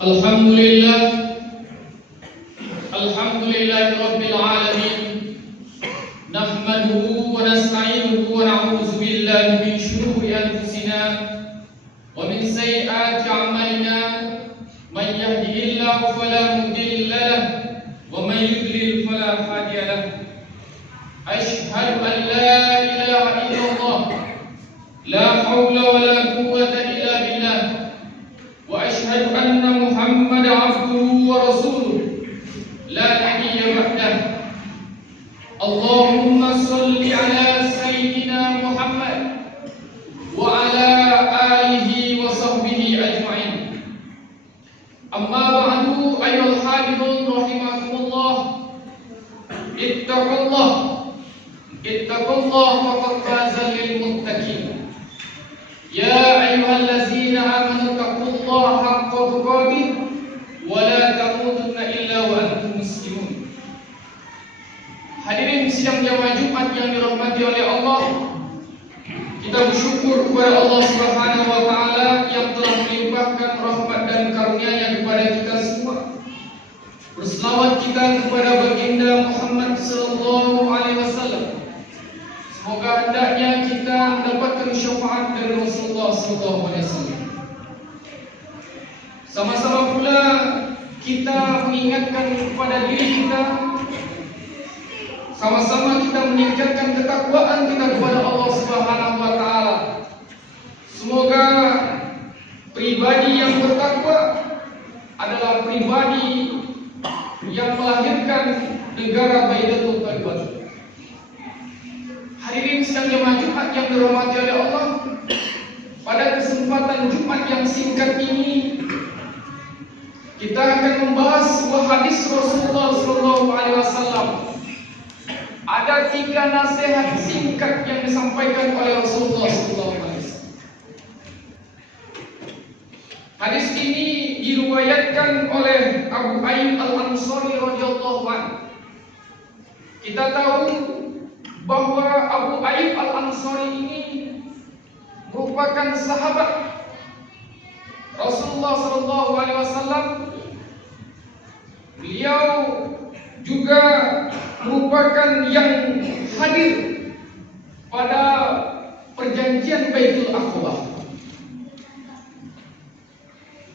Alhamdulillah, Rabbil Alamin. Nahmaduhu wa nasta'inuhu wa na'udzu billahi min shururi anfusina wa min sayyiati a'malina. Man yahdihillahu fala mudilla lahu wa man yudlil fala hadiya lahu. Asyhadu an la ilaha illallah, la haula wa la quwwata illa billah. Wa asyhadu anna Muhammadan abduhu wa rasuluh, la nabiyya ba'dah. Allahumma salli ala sayyidina Muhammad wa ala alihi wa sahbihi ajma'in. Amma ba'du, ayyuhal hadithun rahimakumullah. Ittaqullah faqad faza lil muttaqin. Ya ayyuhallazina amanu taqullaha haqqa tuqatih wa la tamutunna illa wa antum muslimun. Hadirin sidang jamaah Jumat yang dirahmati oleh Allah, kita bersyukur kepada Allah Subhanahu wa taala yang telah melimpahkan rahmat dan karunia-Nya kepada kita semua. Berselawat kita kepada baginda Muhammad sallallahu alaihi wasallam. Semoga hendaknya kita mendapatkan syafaat dari Rasulullah sallallahu alaihi wasallam. Sama-sama pula kita mengingatkan kepada diri kita, sama-sama kita meningkatkan ketakwaan kita kepada Allah Subhanahu wa taala. Semoga pribadi yang bertakwa adalah pribadi yang melahirkan negara Baitul Qalb. Hadirin sidang jemaah Jumat yang dirahmati oleh Allah, pada kesempatan Jumat yang singkat ini kita akan membahas sebuah hadis Rasulullah SAW. Ada 3 nasihat singkat yang disampaikan oleh Rasulullah SAW. Hadis ini diriwayatkan oleh Abu Ayyub Al-Ansari radhiyallahu anhu. Kita tahu bahwa Abu Ayyub Al-Ansari ini merupakan sahabat Rasulullah SAW. Beliau juga merupakan yang hadir pada perjanjian Baitul Aqabah.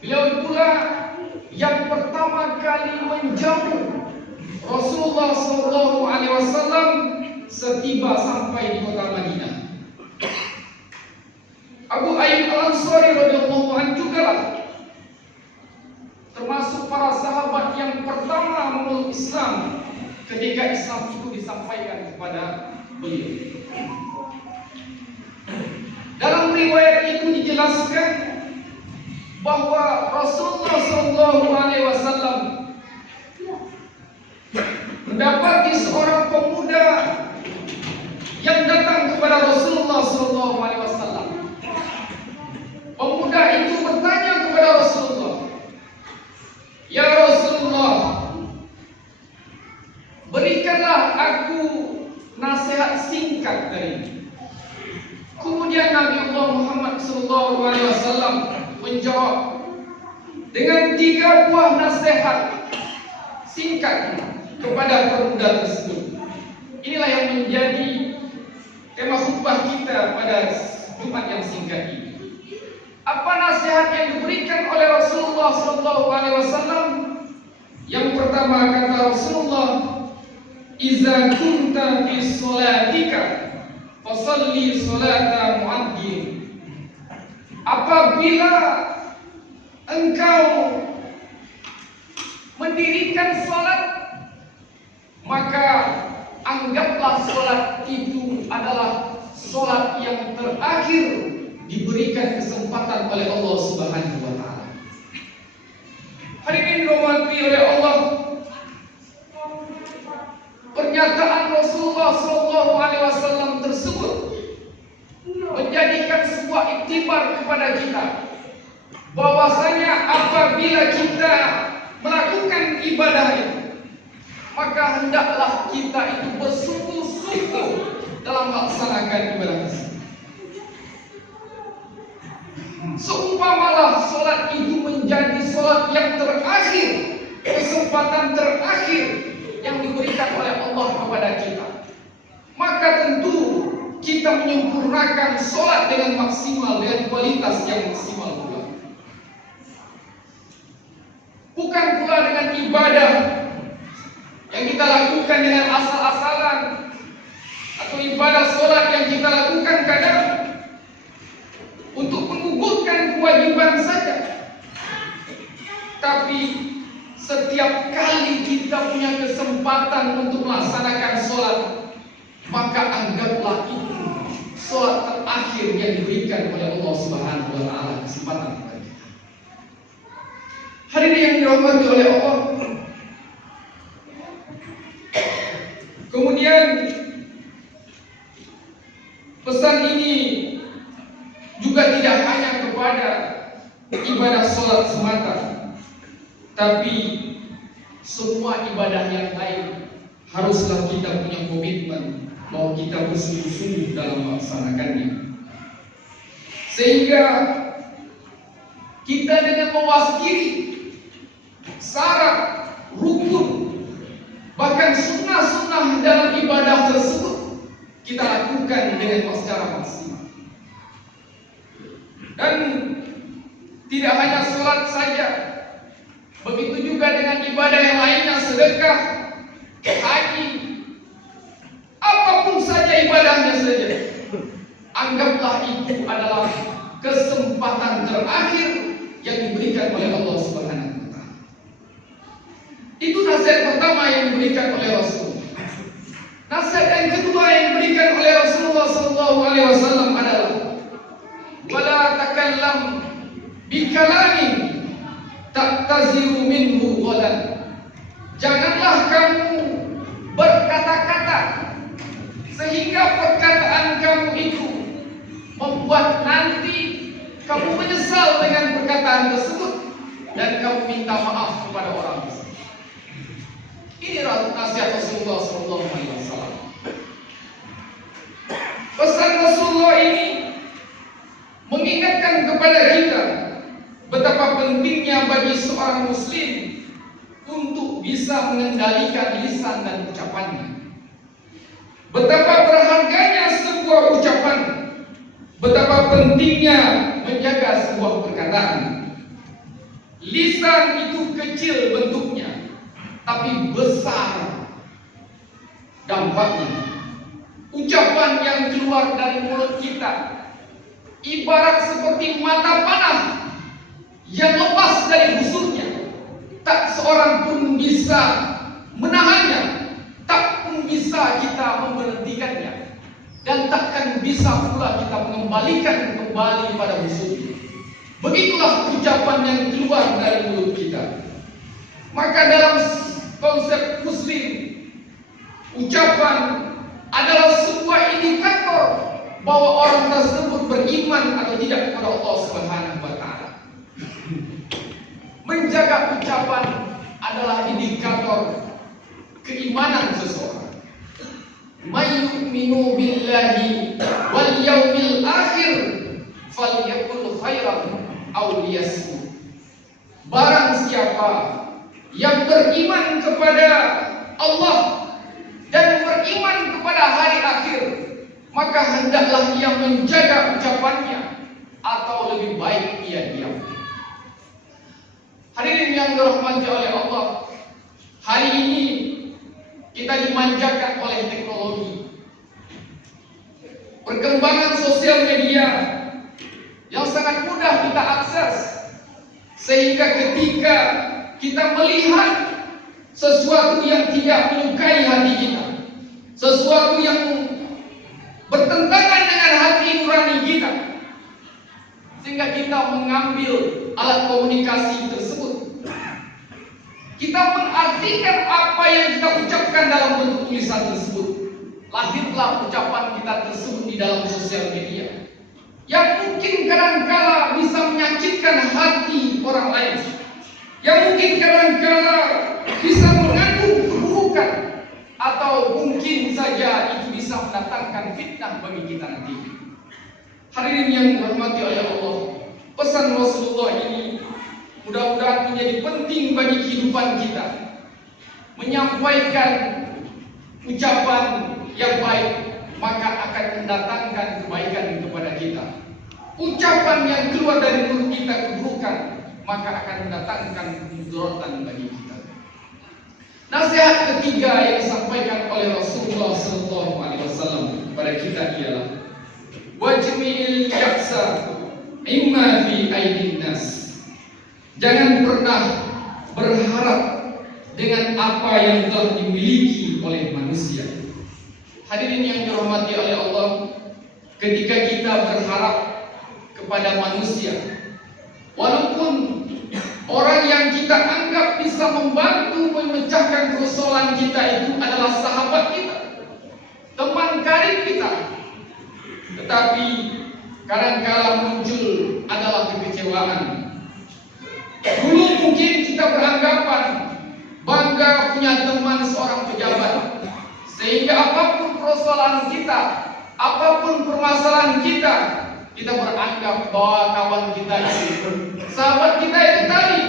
Beliau pula yang pertama kali menjamu Rasulullah SAW setiba sampai di kota Madinah. Abu Ayyub Al-Ansari radhiyallahu anhu juga termasuk para sahabat yang pertama memeluk Islam ketika Islam itu disampaikan kepada beliau. Dalam riwayat itu dijelaskan bahwa Rasulullah SAW mendapati seorang pemuda yang datang kepada Rasulullah SAW. Pemuda itu bertanya kepada Rasulullah, "Ya Rasulullah, berikanlah aku nasihat singkat dari." Kemudian Nabi Allah Muhammad SAW menjawab dengan 3 buah nasihat singkat kepada pemuda tersebut. Inilah yang menjadi tema khutbah kita pada Jumat yang singkat ini. Apa nasihat yang diberikan oleh Rasulullah SAW? Yang pertama kata Rasulullah, "Iza kunta fi sholatika fasalli sholata mu'adzin." Apabila engkau mendirikan salat, maka anggaplah salat itu adalah salat yang terakhir diberikan kesempatan oleh Allah Subhanahu wa taala. Hadirin dirahmati oleh Allah, pernyataan Rasulullah SAW tersebut menjadikan sebuah iktibar kepada kita, bahwasanya apabila kita melakukan ibadah itu, maka hendaklah kita itu bersungguh-sungguh dalam melaksanakan ibadah tersebut. Seumpamalah sholat itu menjadi sholat yang terakhir, kesempatan terakhir yang diberikan oleh Allah kepada kita. Maka tentu kita menyempurnakan sholat dengan maksimal, dengan kualitas yang maksimal pula. Bukan pula dengan ibadah yang kita lakukan dengan asal-asalan, atau ibadah sholat yang kita lakukan kadang untuk menggugurkan kewajiban saja. Tapi setiap kali kita punya kesempatan untuk melaksanakan sholat, maka anggaplah itu sholat terakhir yang diberikan oleh Allah Subhanahu wa Ta'ala, kesempatan kepada kita. Hadirin yang dirahmati oleh Allah. Kemudian pesan ini juga tidak hanya kepada ibadah sholat semata, tapi semua ibadah yang lain haruslah kita punya komitmen bahwa kita bersungguh-sungguh dalam melaksanakannya. Sehingga kita dengan mewakili syarat, rukun, bahkan sunnah-sunnah dalam ibadah tersebut kita lakukan dengan secara maksimal. Dan tidak hanya sholat saja, begitu juga dengan ibadah yang lainnya, sedekah, haji, apapun saja ibadahnya saja, anggaplah itu adalah kesempatan terakhir yang diberikan oleh Allah Subhanahu wa Ta'ala. Itu nasihat pertama yang diberikan oleh Rasul. Nasihat yang kedua yang diberikan oleh Rasulullah SAW adalah wala takallam bikalamin ta'taziru minhu ghadan. Janganlah kamu berkata-kata sehingga perkataan kamu itu membuat nanti kamu menyesal dengan perkataan tersebut dan kamu minta maaf kepada orang tersebut. Ini nasihat Rasulullah SAW. Pesan Rasulullah ini mengingatkan kepada kita betapa pentingnya bagi seorang muslim untuk bisa mengendalikan lisan dan ucapannya. Betapa berharganya sebuah ucapan, betapa pentingnya menjaga sebuah perkataan. Lisan itu kecil bentuknya, tapi besar dampaknya. Ucapan yang keluar dari mulut kita ibarat seperti mata panah yang lepas dari busurnya. Tak seorang pun bisa menahannya, tak pun bisa kita memberhentikannya, dan takkan bisa pula kita mengembalikan kembali pada busurnya. Begitulah ucapan yang keluar dari mulut kita. Maka dalam konsep muslim, ucapan adalah sebuah indikator bahwa orang tersebut beriman atau tidak kepada Allah Subhanahu wa Ta'ala. Menjaga ucapan adalah indikator keimanan seseorang. May yu'minu billahi wal yaumil akhir falyaqul khairan aw liyasmut. Barang siapa yang beriman kepada Allah dan beriman kepada hari akhir, maka hendaklah ia menjaga ucapannya atau lebih baik ia diam. Hadirin yang dirahmati oleh Allah, hari ini kita dimanjakan oleh teknologi, perkembangan sosial media yang sangat mudah kita akses, sehingga ketika kita melihat sesuatu yang tidak melukai hati kita, sesuatu yang bertentangan dengan hati nurani kita, sehingga kita mengambil alat komunikasi tersebut, kita mengartikan apa yang kita ucapkan dalam bentuk tulisan tersebut. Lahirlah ucapan kita tersebut di dalam sosial media yang mungkin kadangkala bisa menyakitkan hati orang lain, yang mungkin kadangkala bisa mengandung keburukan, atau mungkin saja itu bisa mendatangkan fitnah bagi kita nanti. Hadirin yang dirahmati oleh Allah, pesan Rasulullah ini mudah-mudahan menjadi penting bagi kehidupan kita menyampaikan ucapan yang baik, maka akan mendatangkan kebaikan kepada kita. Ucapan yang keluar dari mulut kita keburukan, maka akan mendatangkan kemudaratan bagi kita. Nasihat ketiga yang disampaikan oleh Rasulullah SAW kepada kita ialah wajmi'il yaksa imma fi aidin nas. Jangan pernah berharap dengan apa yang telah dimiliki oleh manusia. Hadirin yang dirahmati oleh Allah, ketika kita berharap kepada manusia, walaupun orang yang kita anggap bisa membantu memecahkan persoalan kita itu adalah sahabat kita, teman karib kita, tetapi kadang-kala muncul adalah kekecewaan. Dulu mungkin kita beranggapan bangga punya teman seorang pejabat, sehingga apapun persoalan kita, apapun permasalahan kita, kita beranggap bahwa kawan kita itu, sahabat kita itu tadi,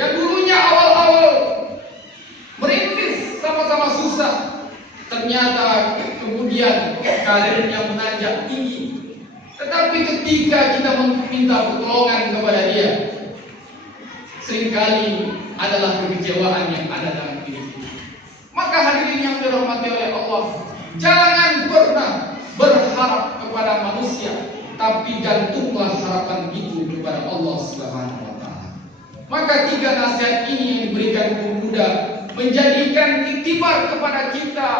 yang dulunya awal-awal merintis sama-sama susah, ternyata kemudian karirnya menanjak tinggi. Tetapi ketika kita meminta pertolongan kepada dia, seringkali adalah kekecewaan yang ada dalam diri kita. Maka hadirin yang dirahmati oleh Allah, jangan pernah berharap kepada manusia, tapi gantunglah harapan itu kepada Allah Subhanahu wa taala. Maka tiga nasihat ini yang diberikan pemuda menjadikan iktibar kepada kita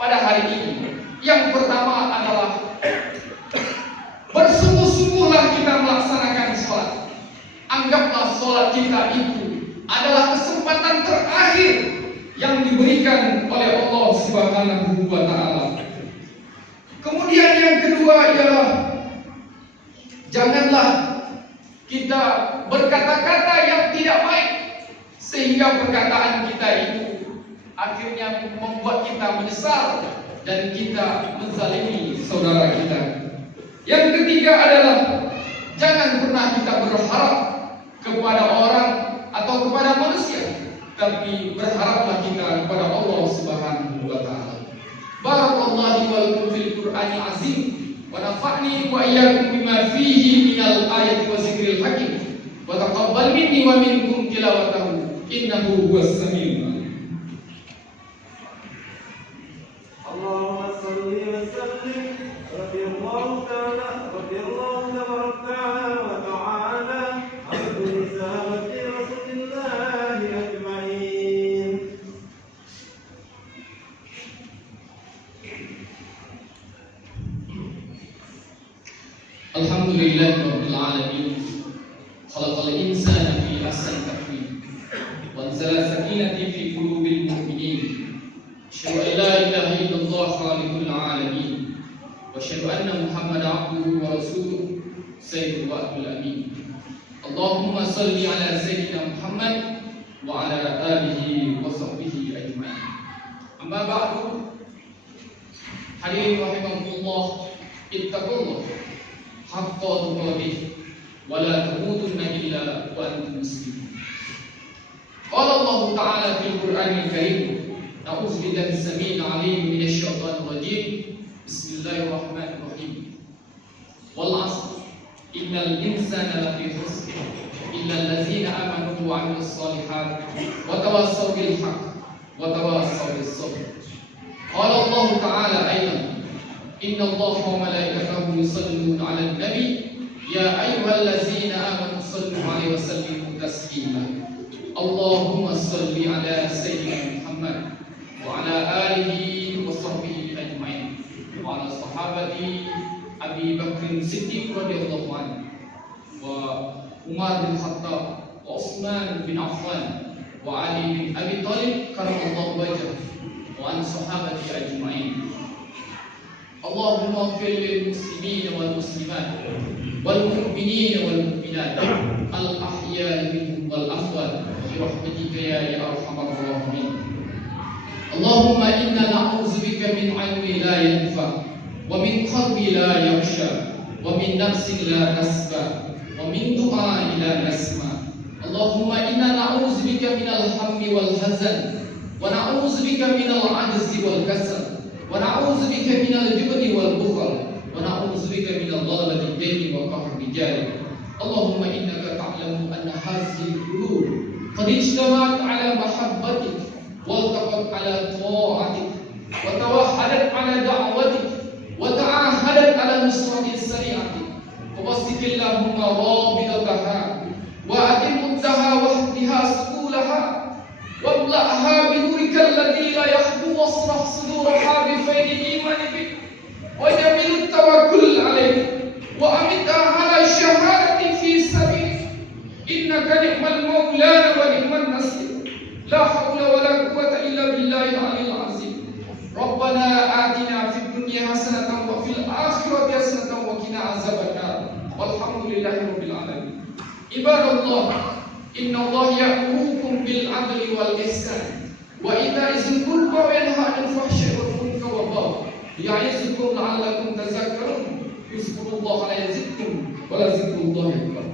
pada hari ini. Yang pertama adalah bersungguh-sungguhlah kita melaksanakan sholat. Anggaplah sholat kita itu adalah kesempatan terakhir yang diberikan oleh Allah Subhanahu wa taala. Kemudian yang kedua ialah janganlah kita berkata-kata yang tidak baik, sehingga perkataan kita itu akhirnya membuat kita menyesal dan kita menzalimi saudara kita. Yang ketiga adalah jangan pernah kita berharap kepada orang atau kepada manusia, tapi berharaplah kita kepada Allah Subhanahu wa taala. Barakallahu wa lakum fil Qur'anil azim wa nafa'ni wa iyyakum bima fihi minal ayati wa zikril hakim wa taqabbal minni wa minkum tilawatahu innahu huwas samiul alim. Allahumma salli wa sallim radhiyallahu ta'ala wa ta'ala abdu sahabati Rasulillah ajma'in. Alhamdulillahirabbil alamin. Khalaqal insana fi ahsani taqwim wa anzala sakinata fi qulubil mu'minin. Asyhadu an la ilaha illallah khaliqul alamin wa asyhadu anna Muhammadan abduhu wa rasuluhu sayyidul wa'dul amin. Allahumma salli ala sayyidina Muhammad wa ala alihi wa sahbihi ajma'in. Amma ba'du. Hadirin rahimakumullah, ittaqullah haqqa tuqatih wa la tamutunna illa wa antum muslimun. Qala Allah Ta'ala fil Qur'anil Karim, a'udzu billahi as-sami'il 'alim minasy syaithanir rajim. Bismillahirrahmanirrahim. Wal 'asr innal insana lafi khusr illa allazina amanu wa 'amilus shalihat wa tawassaw bil haqq wa tawassaw bis sabr. Qala Allah Ta'ala aidan, inna Allah wa malaikatahu yusalluna 'alan nabi ya ayyuhallazina amanu sallu 'alaihi wa sallimu taslima. Allahumma salli 'ala sayyidina Muhammad wa 'ala alihi wa sahbihi ajma'in wa 'ala sahabati Abi Bakr Siddiq radhiyallahu anhu wa Umar bin Khattab wa Utsman bin Affan wa Ali bin Abi Thalib karramallahu wajhahu wa an sahabati ajma'in. Allahumma ighfir lil muslimina wal muslimat wal mu'minina wal mu'minat al ahya'i minhum wal amwat bi rahmatika ya arhamar rahimin. Allahumma inna na'udzubika min 'ilmin la yanfa wa min qalbin la yakhsha wa min nafsin la tasba wa min du'ain la nasma. Allahumma inna na'udzubika minal hammi wal hazan, wa na'udzubika minal ajzi wal kasal, wa na'udzubika minal jubni wal bukhl, wa na'udzubika minal ghalabati ad-daini wa qahri rijal. Allahumma innaka ta'lamu anna hadhihi al-qulub qad ijtama'at 'ala mahabbatik wa taqat 'ala ta'atik wa tawahhadat 'ala da'watik wa ta'ahadat 'ala nusrati syari'atik. Wabassik Allahumma rabitataha wa atimutaha wa ihtiha sukulaha wa abla'ha bi nurika alladhi la yakhbu wasrah suduraha bi faydil iman bik wa jamil tawakkul alayk wa amitha ala shahadati fi sabilik innaka ni'mal maulana wa ni'man nasir la hawla wa la quwwata illa billahi al-'aliyyil 'azim. Rabbana atina fid dunya hasanatan wa fil akhirati hasanatan wa qina azabannar. Walhamdulillahi rabbil alamin. Ibadallah, innallaha ya'murukum bil 'adli wal ihsan wa ita'i dzil qurba wa yanha 'anil fahsya'i wal munkari wal baghi ya'izukum la'allakum tadhakkarun. Yazkurullaha la yazidkum wa la zikrullahi akbar.